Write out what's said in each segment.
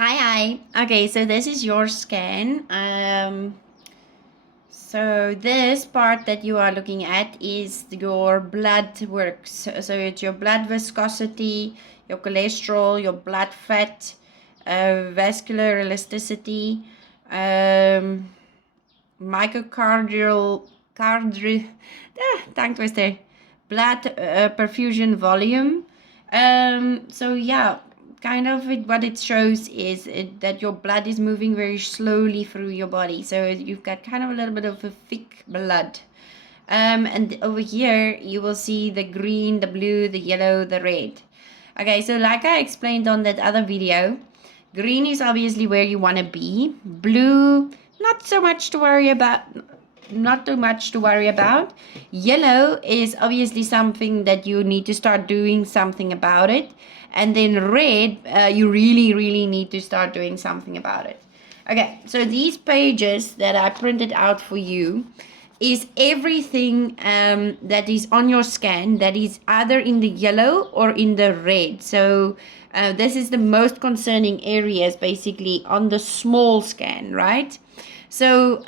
Hi. Okay, so this is your scan. So this part that you are looking at is your blood works. So it's your blood viscosity, your cholesterol, your blood fat, vascular elasticity, um, myocardial, tongue twister, blood perfusion volume. So yeah, what it shows is that your blood is moving very slowly through your body. So you've got kind of a little bit of a thick blood. And over here you will see the green, the blue, the yellow, the red. Okay, so like I explained on that other video, green is obviously where you want to be. Blue, not so much to worry about. Not too much to worry about. Yellow is obviously something that you need to start doing something about it. And then red, you really need to start doing something about it. Okay, so these pages that I printed out for you is everything that is on your scan that is either in the yellow or in the red. So this is the most concerning areas basically on the small scan, right? So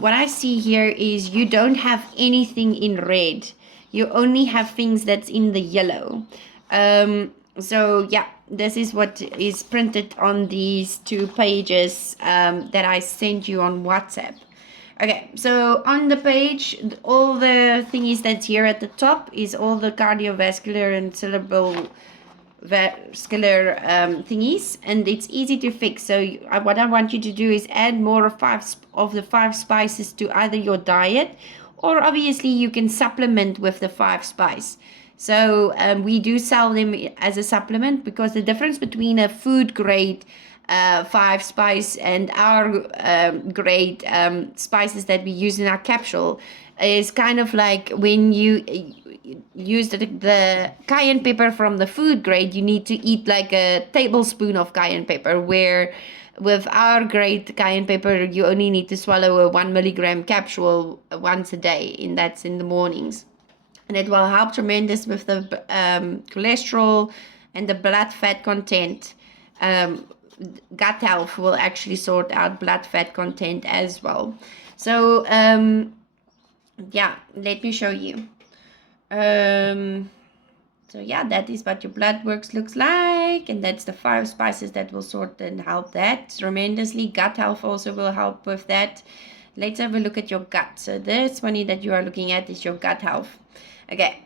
what I see here is you don't have anything in red. You only have things that's in the yellow. So yeah, this is what is printed on these two pages that I sent you on WhatsApp. Okay, so on the page, all the thingies that's here at the top is all the cardiovascular and cerebral vascular thingies, and it's easy to fix. So what I want you to do is add more of the five spices to either your diet, or obviously you can supplement with the five spice. So we do sell them as a supplement, because the difference between a food grade five spice and our grade spices that we use in our capsule is kind of like when you use the cayenne pepper from the food grade, you need to eat like a tablespoon of cayenne pepper, where with our grade cayenne pepper, you only need to swallow a 1 milligram capsule once a day, and that's in the mornings. And it will help tremendous with the cholesterol and the blood fat content. Gut health will actually sort out blood fat content as well. So yeah, let me show you. So yeah, that is what your blood works looks like, and that's the five spices that will sort and help that tremendously. Gut health also will help with that. Let's have a look at your gut. So this one that you are looking at is your gut health. Okay,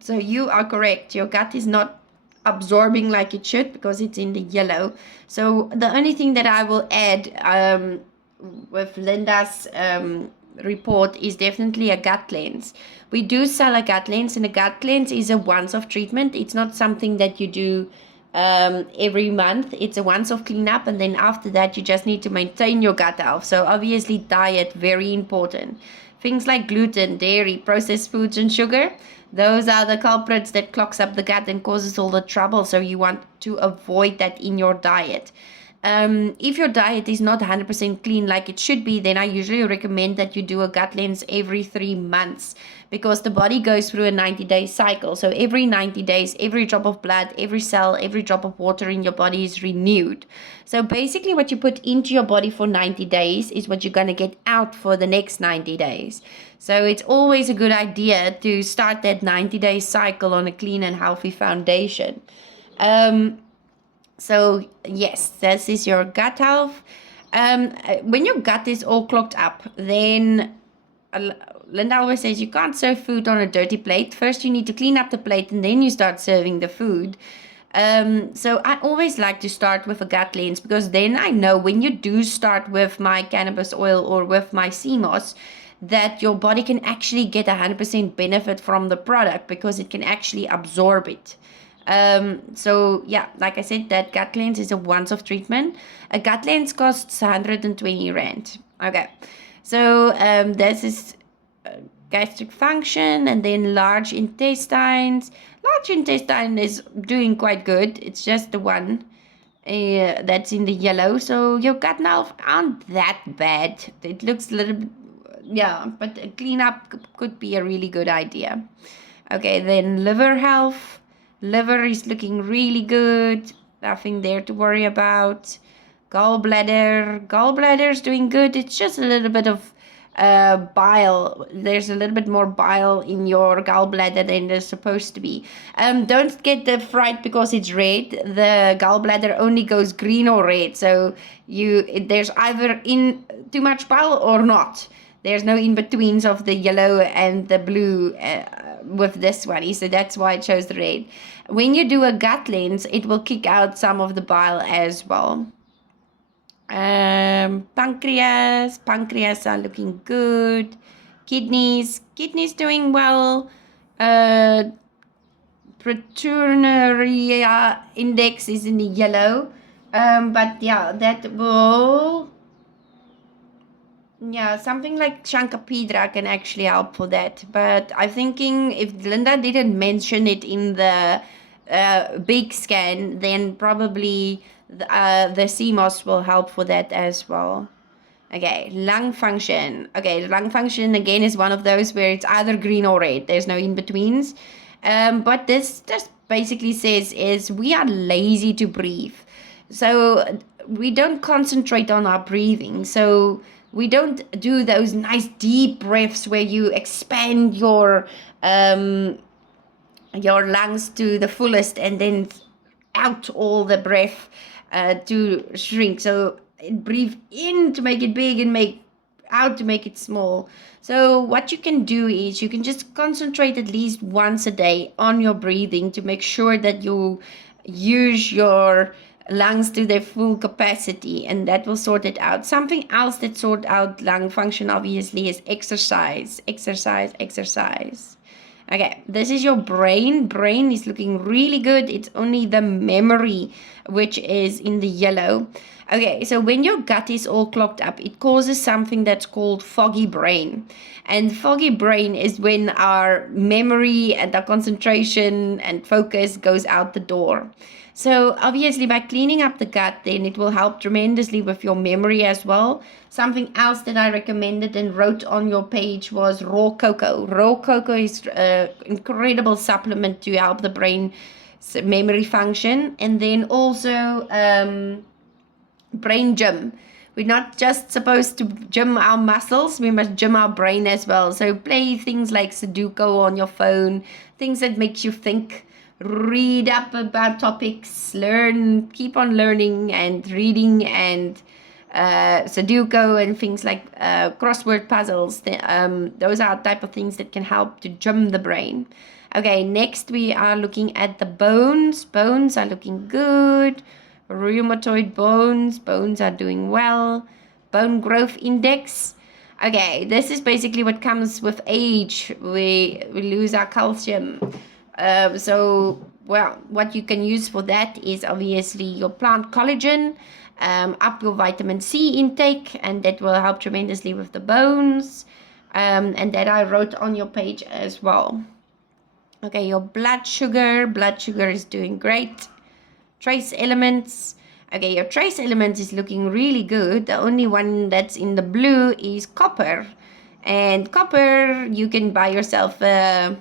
so you are correct. Your gut is not absorbing like it should because it's in the yellow. So the only thing that I will add with Linda's report is definitely a gut cleanse. We do sell a gut cleanse, and a gut cleanse is a once-off treatment. It's not something that you do every month. It's a once-off cleanup, and then after that you just need to maintain your gut health. So obviously diet, very important. Things like gluten, dairy, processed foods, and sugar, those are the culprits that clogs up the gut and causes all the trouble. So you want to avoid that in your diet. If your diet is not 100% clean like it should be, then I usually recommend that you do a gut cleanse every 3 months, because the body goes through a 90-day cycle. So every 90 days, every drop of blood, every cell, every drop of water in your body is renewed. So basically what you put into your body for 90 days is what you're going to get out for the next 90 days. So it's always a good idea to start that 90-day cycle on a clean and healthy foundation. So yes, this is your gut health. When your gut is all clogged up, then Linda always says you can't serve food on a dirty plate. First, you need to clean up the plate, and then you start serving the food. So I always like to start with a gut cleanse, because then I know when you do start with my cannabis oil or with my CMOS, that your body can actually get 100% benefit from the product, because it can actually absorb it. So yeah, like I said, that gut cleanse is a once-off treatment. A gut cleanse costs 120 rand. Okay, so this is gastric function, and then large intestines. Large intestine is doing quite good. It's just the one that's in the yellow. So your gut health aren't that bad. It looks a little, yeah, but a cleanup could be a really good idea. Okay, then liver health. Liver is looking really good. Nothing there to worry about. Gallbladder's doing good. It's just a little bit of bile. There's a little bit more bile in your gallbladder than there's supposed to be. Don't get the fright because it's red. The gallbladder only goes green or red. So there's either in too much bile or not. There's no in-betweens of the yellow and the blue with this one. So that's why it shows the red. When you do a gut lens, it will kick out some of the bile as well. Pancreas are looking good. Kidneys doing well. Proteinuria index is in the yellow. But yeah, that will... Yeah, something like Shankapidra can actually help for that. But I'm thinking if Linda didn't mention it in the big scan, then probably the CMOS will help for that as well. Okay, lung function. Okay, lung function again is one of those where it's either green or red. There's no in-betweens. But this just basically says is we are lazy to breathe. So we don't concentrate on our breathing. So we don't do those nice deep breaths where you expand your lungs to the fullest and then out all the breath to shrink. So breathe in to make it big and make out to make it small. So what you can do is you can just concentrate at least once a day on your breathing to make sure that you use your lungs to their full capacity, and that will sort it out. Something else that sort out lung function obviously is exercise. Okay, this is your brain. Brain is looking really good. It's only the memory which is in the yellow. Okay, so when your gut is all clogged up, it causes something that's called foggy brain. And foggy brain is when our memory and our concentration and focus goes out the door. So obviously by cleaning up the gut, then it will help tremendously with your memory as well. Something else that I recommended and wrote on your page was raw cocoa. Raw cocoa is an incredible supplement to help the brain memory function. And then also brain gym. We're not just supposed to gym our muscles, we must gym our brain as well. So play things like Sudoku on your phone, things that makes you think. Read up about topics, learn, keep on learning and reading, and Sudoku and things like crossword puzzles. Those are type of things that can help to gym the brain. Okay, next we are looking at the bones. Bones are looking good. Rheumatoid bones are doing well. Bone growth index. Okay, this is basically what comes with age. We lose our calcium. What you can use for that is obviously your plant collagen, up your vitamin C intake, and that will help tremendously with the bones. And that I wrote on your page as well. Okay, your blood sugar is doing great. Trace elements. Okay, your trace element is looking really good. The only one that's in the blue is copper. And copper, you can buy yourself a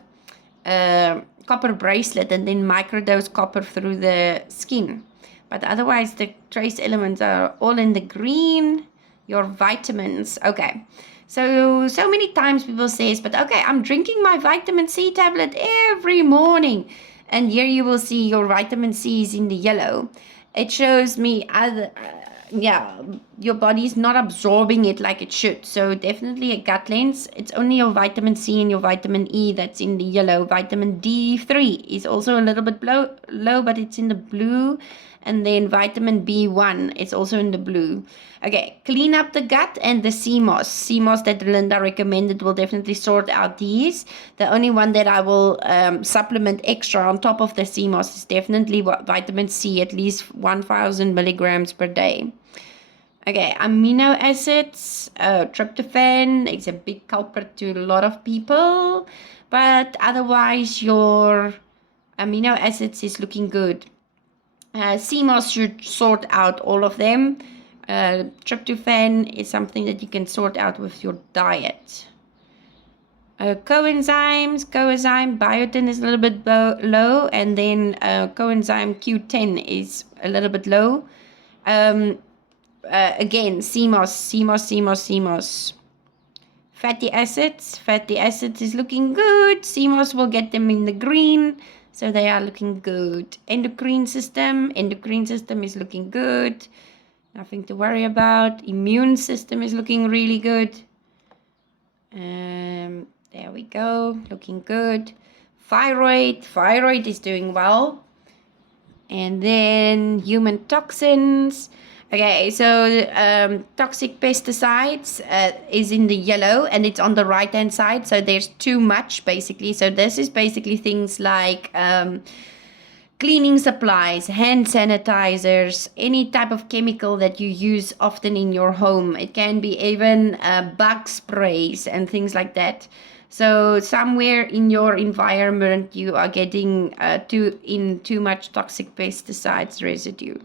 copper bracelet and then microdose copper through the skin. But otherwise, the trace elements are all in the green. Your vitamins. Okay. So many times people say, but okay, I'm drinking my vitamin C tablet every morning. And here you will see your vitamin C is in the yellow. It shows me your body is not absorbing it like it should. So definitely a gut lens. It's only your vitamin C and your vitamin E that's in the yellow. Vitamin D3 is also a little bit low, but it's in the blue. And then vitamin B1 is also in the blue. Okay, clean up the gut and the CMOS. CMOS that Linda recommended will definitely sort out these. The only one that I will supplement extra on top of the CMOS is definitely vitamin C, at least 1,000 milligrams per day. Okay, amino acids, tryptophan is a big culprit to a lot of people. But otherwise, your amino acids is looking good. CMOS should sort out all of them. Tryptophan is something that you can sort out with your diet. Coenzyme biotin is a little bit low, and then coenzyme Q10 is a little bit low. again, CMOS. Fatty acids is looking good. CMOS will get them in the green, so they are looking good. Endocrine system is looking good. Nothing to worry about. Immune system is looking really good. There we go, looking good. Thyroid is doing well. And then human toxins. Okay, so toxic pesticides is in the yellow, and it's on the right hand side, so there's too much basically. So this is basically things like cleaning supplies, hand sanitizers, any type of chemical that you use often in your home. It can be even bug sprays and things like that. So somewhere in your environment you are getting too much toxic pesticides residue.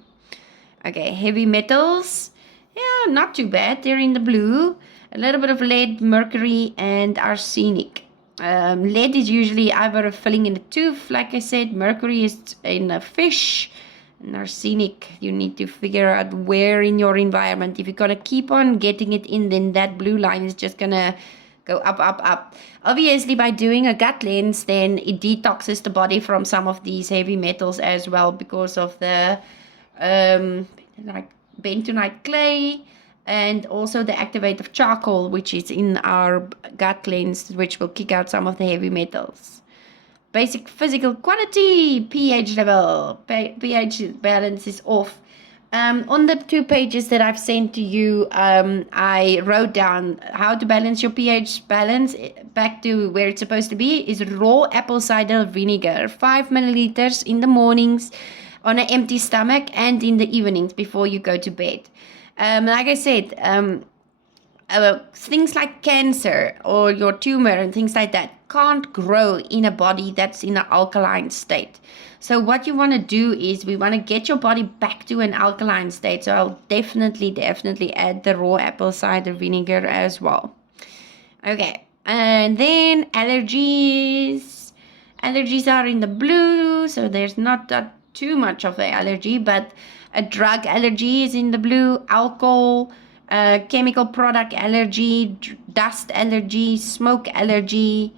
Okay, heavy metals, yeah, not too bad. They're in the blue. A little bit of lead, mercury, and arsenic. Lead is usually either filling in the tooth, like I said. Mercury is in a fish. And arsenic, you need to figure out where in your environment. If you're going to keep on getting it in, then that blue line is just going to go up, up, up. Obviously, by doing a gut cleanse, then it detoxes the body from some of these heavy metals as well, because of the like bentonite clay, and also the activate of charcoal, which is in our gut cleanse, which will kick out some of the heavy metals. Basic physical quality, pH level, pH balance is off. On the 2 pages that I've sent to you, I wrote down how to balance your pH balance back to where it's supposed to be is raw apple cider vinegar, 5 milliliters in the mornings on an empty stomach, and in the evenings before you go to bed. Like I said, things like cancer or your tumor and things like that can't grow in a body that's in an alkaline state. So what you want to do is we want to get your body back to an alkaline state. So I'll definitely add the raw apple cider vinegar as well. Okay, and then allergies. Allergies are in the blue, so there's not that too much of the allergy, but a drug allergy is in the blue, alcohol, chemical product allergy, dust allergy, smoke allergy,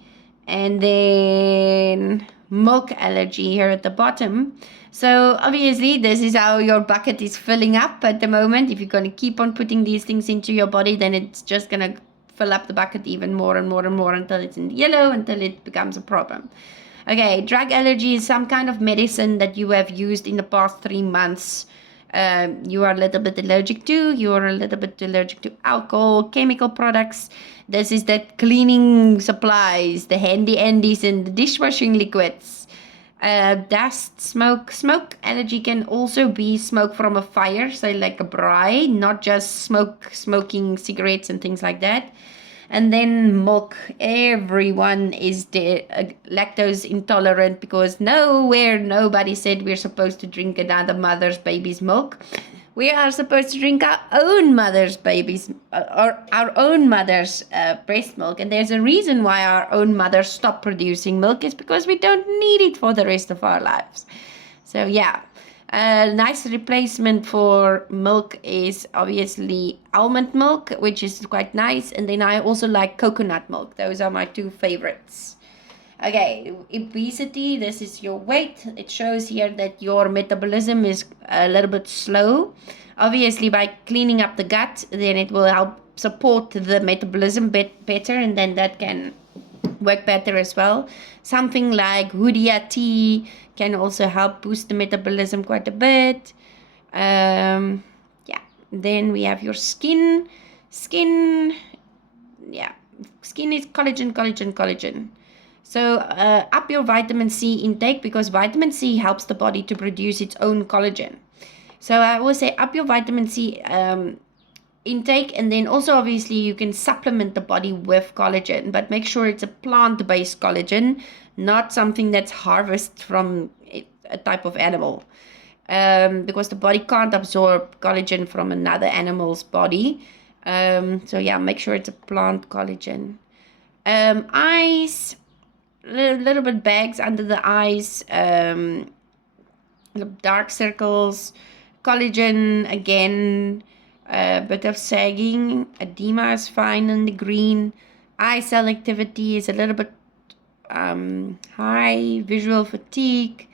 and then milk allergy here at the bottom. So obviously this is how your bucket is filling up at the moment. If you're going to keep on putting these things into your body, then it's just going to fill up the bucket even more and more and more until it's in yellow, until it becomes a problem. Okay, drug allergy is some kind of medicine that you have used in the past 3 months. You are a little bit allergic to. You are a little bit allergic to alcohol, chemical products. This is the cleaning supplies, the handy andies, and the dishwashing liquids. Dust, smoke. Smoke allergy can also be smoke from a fire, so like a braai, not just smoking cigarettes and things like that. And then milk. Everyone is lactose intolerant, because nobody said we're supposed to drink another mother's baby's milk. We are supposed to drink our own mother's baby's or our own mother's breast milk. And there's a reason why our own mothers stop producing milk, is because we don't need it for the rest of our lives. So yeah. A nice replacement for milk is obviously almond milk, which is quite nice. And then I also like coconut milk. Those are my 2 favorites. Okay, obesity, this is your weight. It shows here that your metabolism is a little bit slow. Obviously, by cleaning up the gut, then it will help support the metabolism better, and then that can work better as well. Something like Hoodia tea can also help boost the metabolism quite a bit. Yeah. Then we have your skin. Skin is collagen. So up your vitamin C intake, because vitamin C helps the body to produce its own collagen. So I always say up your vitamin C intake, and then also obviously you can supplement the body with collagen, but make sure it's a plant-based collagen, not something that's harvested from a type of animal, because the body can't absorb collagen from another animal's body. So yeah, make sure it's a plant collagen. Eyes, little bit bags under the eyes, dark circles, collagen again. A bit of sagging. Edema is fine in the green. Eye selectivity is a little bit high. Visual fatigue.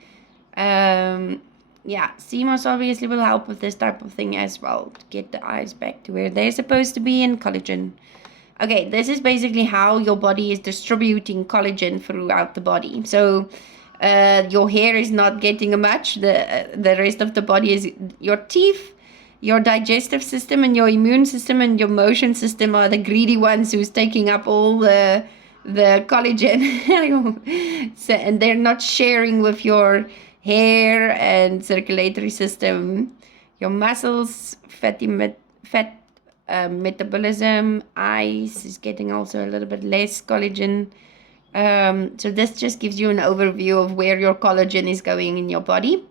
Yeah, CMOS obviously will help with this type of thing as well, to get the eyes back to where they're supposed to be, in collagen. Okay, this is basically how your body is distributing collagen throughout the body. So your hair is not getting much. The rest of the body is your teeth, your digestive system, and your immune system and your motion system are the greedy ones who's taking up all the collagen. So, and they're not sharing with your hair and circulatory system, your muscles, fat metabolism. Eyes is getting also a little bit less collagen. So this just gives you an overview of where your collagen is going in your body.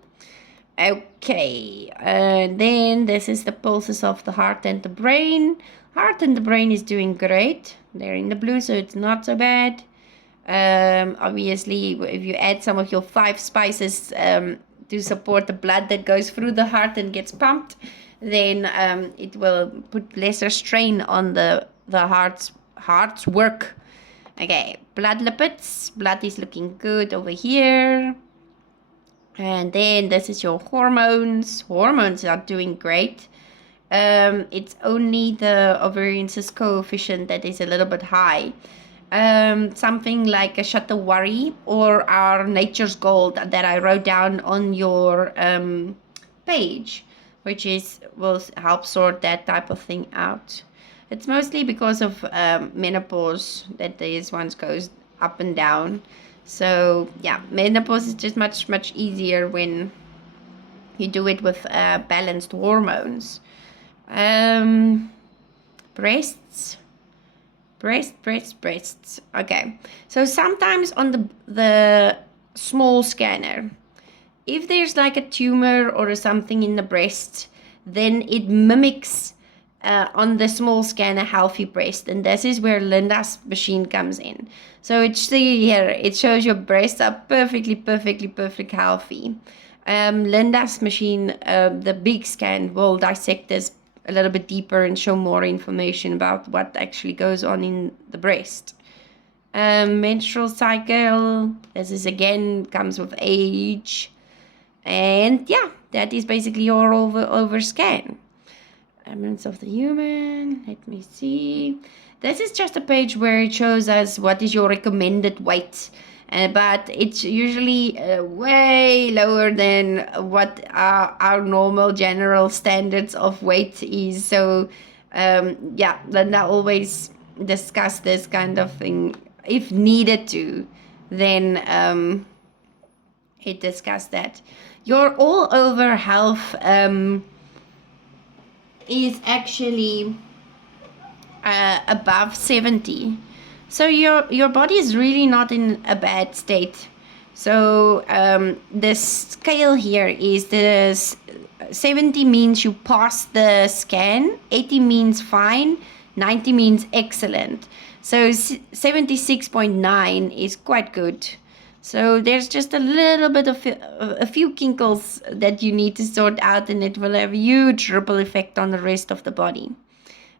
Okay, then this is the pulses of the heart and the brain. Heart and the brain is doing great. They're in the blue, so it's not so bad. Obviously, if you add some of your 5 spices to support the blood that goes through the heart and gets pumped, then it will put lesser strain on the heart's work. Okay, blood lipids. Blood is looking good over here. And then this is your hormones. Hormones are doing great. It's only the ovarian cyst coefficient that is a little bit high. Something like a Shatavari or our Nature's Gold that I wrote down on your page, which will help sort that type of thing out. It's mostly because of menopause that these ones goes up and down. So yeah, menopause is just much easier when you do it with balanced hormones. Breasts. Okay, so sometimes on the small scanner, if there's like a tumor or something in the breast, then it mimics on the small scanner healthy breast, and this is where Linda's machine comes in. So it's here, it shows your breasts are perfectly healthy. Linda's machine, the big scan, will dissect this a little bit deeper and show more information about what actually goes on in the breast. Menstrual cycle, this is again comes with age, and yeah, that is basically your over scan. Elements of the human, let me see. This is just a page where it shows us what is your recommended weight, but it's usually way lower than what our normal general standards of weight is. So yeah, Linda always discuss this kind of thing if needed to, then it discussed that. Your all over health is actually above 70, so your body is really not in a bad state. So the scale here is the 70 means you pass the scan, 80 means fine, 90 means excellent. So 76.9 is quite good. So there's just a little bit of a few kinkles that you need to sort out, and it will have a huge ripple effect on the rest of the body.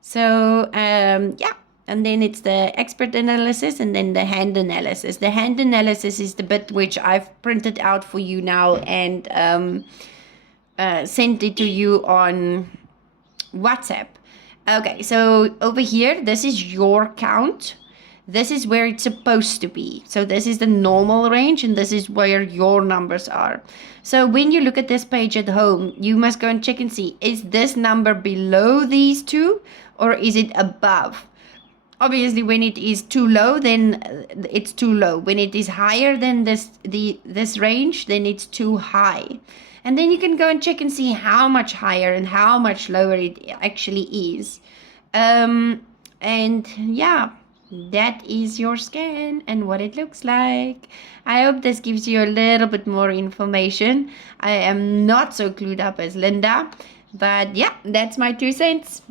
So yeah, and then it's the expert analysis and then the hand analysis. The hand analysis is the bit which I've printed out for you now and sent it to you on WhatsApp. Okay, so over here, this is your count. This is where it's supposed to be. So this is the normal range, and this is where your numbers are. So when you look at this page at home, you must go and check and see, is this number below these two or is it above? Obviously, when it is too low, then it's too low. When it is higher than this range, then it's too high. And then you can go and check and see how much higher and how much lower it actually is. And yeah, that is your scan and what it looks like. I hope this gives you a little bit more information. I am not so clued up as Linda, but yeah, that's my 2 cents.